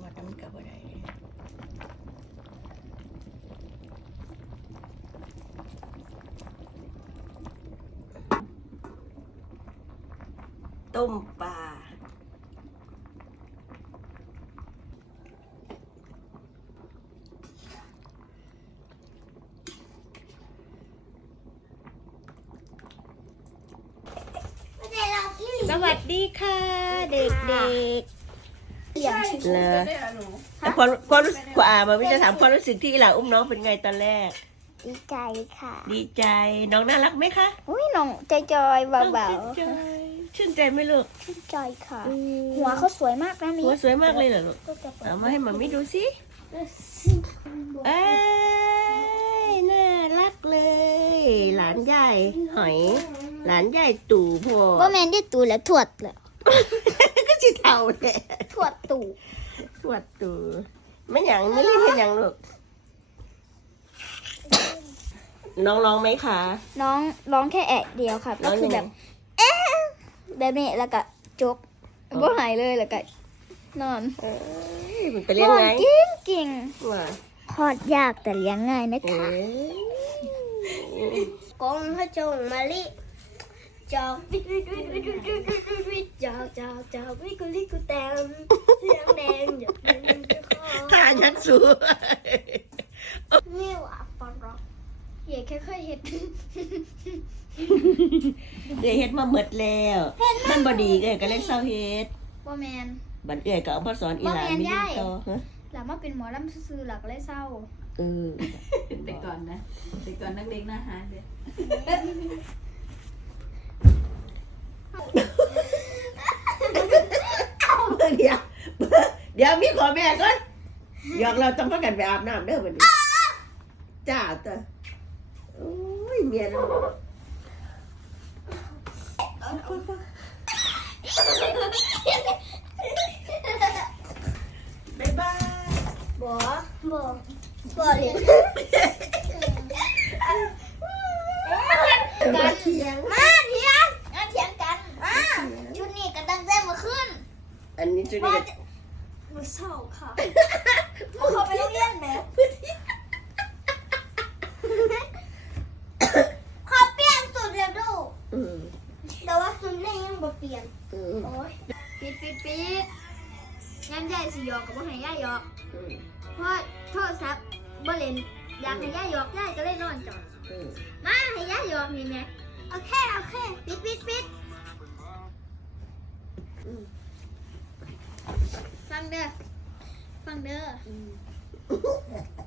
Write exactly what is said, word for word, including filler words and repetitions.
อดน้ำกับอะไรต้มปลาสวัสดีค่ะเด็กๆเลยแต่ความความรู้สึกอ่ามันไม่จะถามความรู้สึกที่หลาอุ้มน้องเป็นไงตอนแรกดีใจค่ะดีใจน้องน่ารักไหมคะอุ้ยน้องใจจอยเบาๆชื่นใจไหมลูกชื่นใจค่ะหัวเขาสวยมากนะมีหัวสวยมากเลยเหรอลูกเอามาให้หมามิดูสิเอ้ยน่ารักเลยหลานใหญ่หอยหลานใหญ่ตู่พ่อว่าแมนได้ตูแล้วถวดแล้วก็จิเท่าแน่ถวดตูถวดตู่ไม่หยังไม่เล่นเป็นหยังลูกน้องร้องไหมคะน้องร้องแค่แอะเดียวค่ะก็คือแบบเอ๊ะแบบนี้แล้วก็จบบ่หายเลยแล้วก็นอนมันไปเลี้ยงไงเก่งเก่งว่าคลอดยากแต่เลี้ยงง่ายนะคะกงพระจงมาลิจอกวิดวิดวิดวิดวิดวิดวิดวิดจอกจอกจอกวิกุลิกุแตมเสียงแดงหยดเป็นจะคอท่ายัดสูนี่ว่าปอนร็อกเย่แค่เคยเห็นเอื้อยเฮ็ดมาหมดแล้วมันบ่ดีเอื้อยก็เลยเศร้าเฮ็ดบ่แมนบัดเอื้อยก็เอามาสอนอีหลานมีต่อฮะหลังมาเป็นหมอลำซื่อๆหลักเลยเศร้าเออแต่ก่อนนะแต่ก่อนนักเด็กหน้าหาเลยเดี๋ยวเดี๋ยวมีขอแม่ก่อนหยอกเราต้องพากันไปอาบน้ำเด้อบัดนี้จ้าตาโอ้ยเมียเราบ๊ายบายบ่บ่บ่เลยกันเถียงมาเถียงมาเถียงกันอ่าชุดนี้ก็ตั้งใจมาขึ้นอันนี้ชุดนี้มือเศร้าค่ะพวกเขาไปโรงเรียนไหมขอเปลี่ยนสุดเดียวดูแต่ว่าสุดนี้ยังบ่เปลี่ยนโอ้ยปิดปิดปิดงั้นยายสิหยอกกับบ่ให้ยายหยอกเพราะโทรศัพท์บ่เล่นอยากให้ยายหยอกยายก็เลยนอนจอดมาให้ยายหยอกนี่แม่โอเคโอเคปิดปิดปิดฟังเด้อฟังเด้อ